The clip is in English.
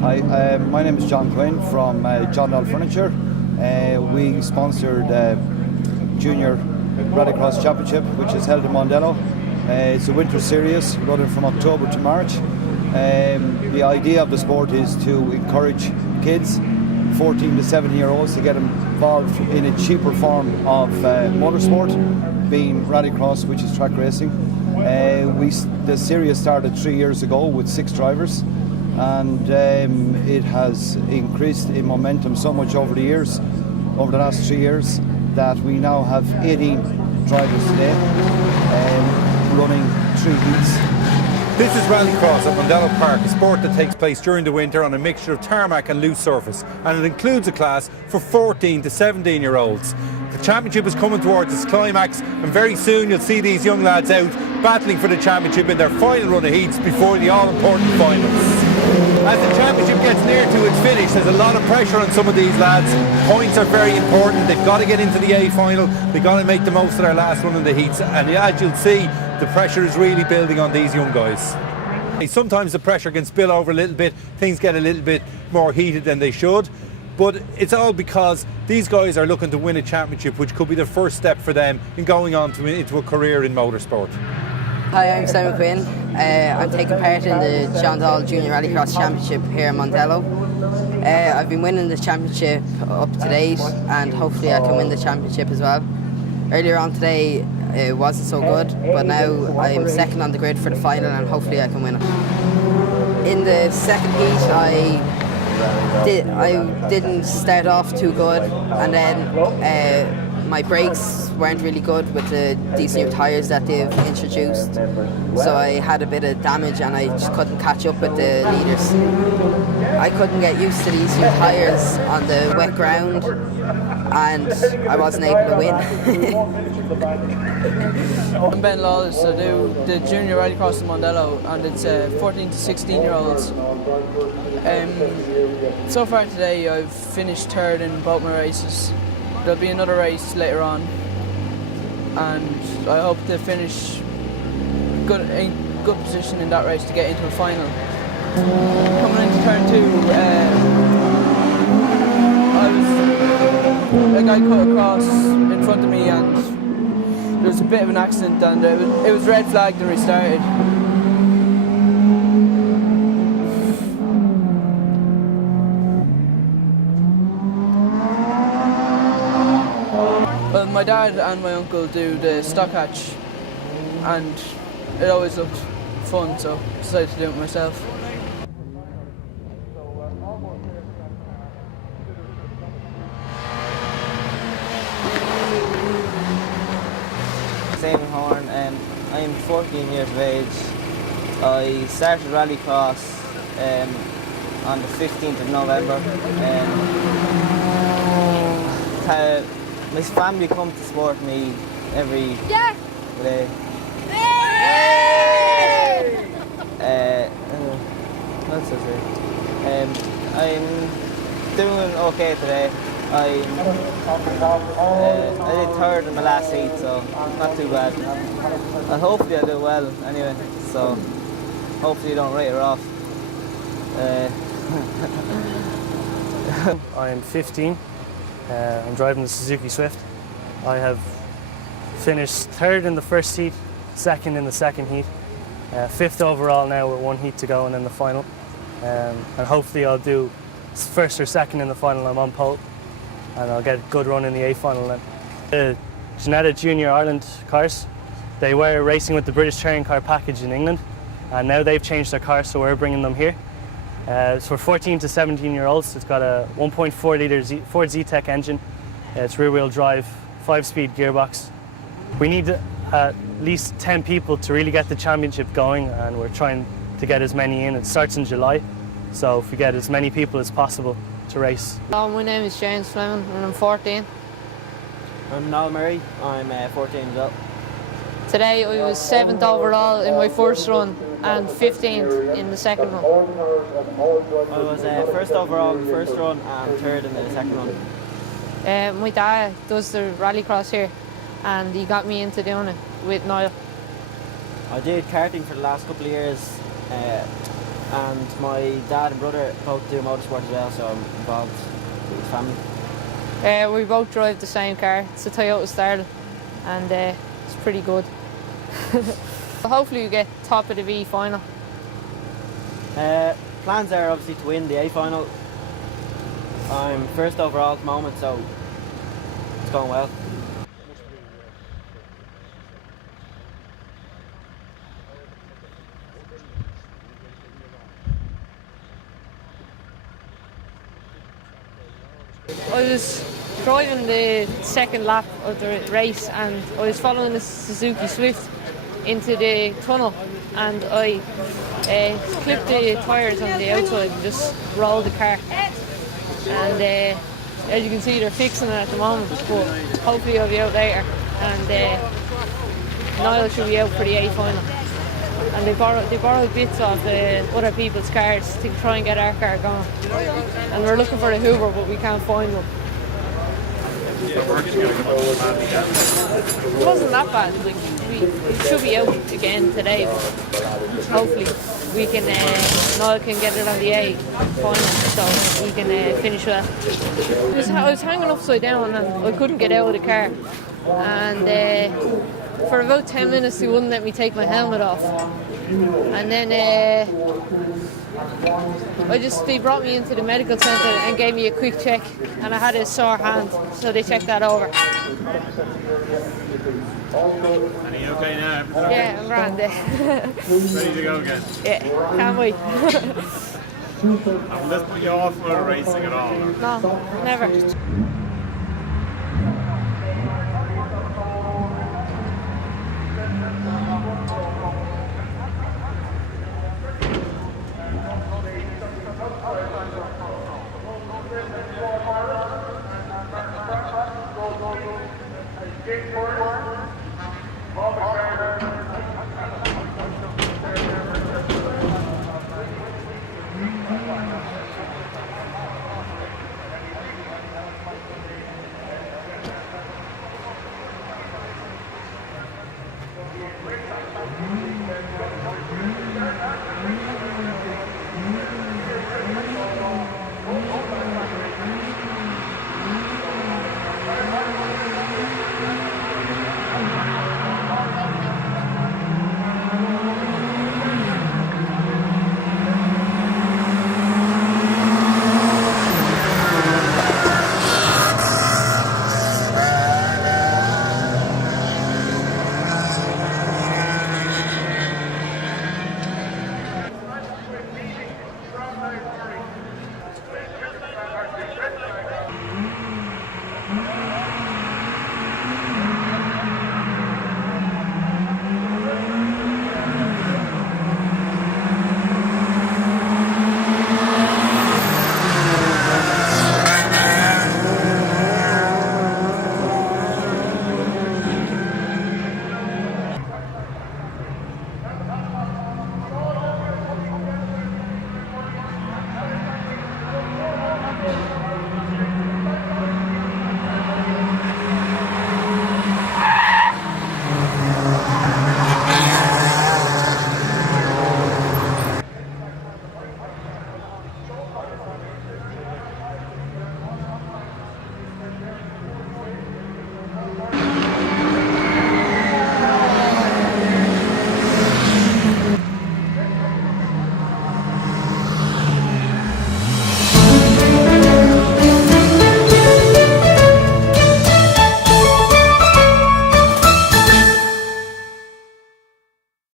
Hi, my name is John Quinn from John Doll Furniture. We sponsored Junior Rallycross Championship, which is held in Mondello. It's a winter series running from October to March. The idea of the sport is to encourage kids, 14 to 17-year-olds, to get involved in a cheaper form of motorsport, being rallycross, which is track racing. The series started 3 years ago with 6 drivers, and it has increased in momentum so much over the last 3 years, that we now have 18 drivers today running 3 heats. This is Rallycross at Mondello Park, a sport that takes place during the winter on a mixture of tarmac and loose surface, and it includes a class for 14 to 17-year-olds. The championship is coming towards its climax, and very soon you'll see these young lads out battling for the championship in their final run of heats before the all-important finals. As the championship gets near to its finish, there's a lot of pressure on some of these lads. Points are very important. They've got to get into the A final. They've got to make the most of their last run in the heats, and as you'll see, the pressure is really building on these young guys. Sometimes the pressure can spill over a little bit, things get a little bit more heated than they should, but it's all because these guys are looking to win a championship, which could be the first step for them in going on into a career in motorsport. Hi, I'm Simon Quinn. I'm taking part in the John Doll Junior Rallycross Championship here in Mondello. I've been winning the championship up to date, and hopefully I can win the championship as well. Earlier on today it wasn't so good, but now I'm second on the grid for the final, and hopefully I can win it. In the second heat I didn't start off too good, and then my brakes weren't really good with these new tyres that they've introduced, so I had a bit of damage and I just couldn't catch up with the leaders. I couldn't get used to these new tyres on the wet ground, and I wasn't able to win. I'm Ben Lawless. I do the Junior Rallycross in Mondello, and it's 14 to 16-year-olds. So far today I've finished third in both my races. There'll be another race later on, and I hope to finish in good position in that race to get into a final. Coming into turn 2, a guy cut across in front of me, and there was a bit of an accident, and it was red flagged and restarted. Well, my dad and my uncle do the stock hatch, and it always looked fun, so I decided to do it myself. Simon Horn, I'm 14 years of age. I started Rallycross on the 15th of November. My family come to support me every day. What's this? I'm doing okay today. I did third in my last heat, so not too bad. And hopefully I do well anyway, so hopefully you don't write her off. I'm 15. I'm driving the Suzuki Swift. I have finished third in the first heat, second in the second heat, fifth overall now with 1 heat to go and then the final. And hopefully I'll do first or second in the final. I'm on pole, and I'll get a good run in the A final then. The Ginetta Junior Ireland cars, they were racing with the British Touring Car package in England, and now they've changed their cars, so we're bringing them here. It's for 14 to 17-year-olds. It's got a 1.4 litre Ford Zetec engine. It's rear-wheel drive, 5-speed gearbox. We need at least 10 people to really get the championship going, and we're trying to get as many in. It starts in July, so if we get as many people as possible to race. My name is James Fleming, and I'm 14. I'm Noel Murray. I'm 14 as well. Today I was 7th overall in my first run and 15th in the second run. I was first overall in the first run and third in the second run. My dad does the rallycross here, and he got me into doing it with Niall. I did karting for the last couple of years. And my dad and brother both do motorsport as well, so I'm involved with the family. We both drive the same car. It's a Toyota Starlet, and it's pretty good. Hopefully we get top of the V final. Plans are obviously to win the A final. I'm first overall at the moment, so it's going well. I was driving the second lap of the race and I was following the Suzuki Swift into the tunnel, and I clipped the tyres on the outside and just rolled the car. And as you can see, they're fixing it at the moment, but hopefully I'll be out later, and Niall should be out for the A final. And they borrowed bits of other people's cars to try and get our car going. And we're looking for the Hoover, but we can't find one. It wasn't that bad. Like, we should be out again today, but hopefully we can Niall can get it on the A final, so we can finish well. I was hanging upside down and I couldn't get out of the car, and for about 10 minutes they wouldn't let me take my helmet off, and then they brought me into the medical centre and gave me a quick check, and I had a sore hand, so they checked that over. And are you okay now? Yeah, I'm grand. Ready to go again? Yeah, can't wait. And will this put you off for racing at all? Or? No, never.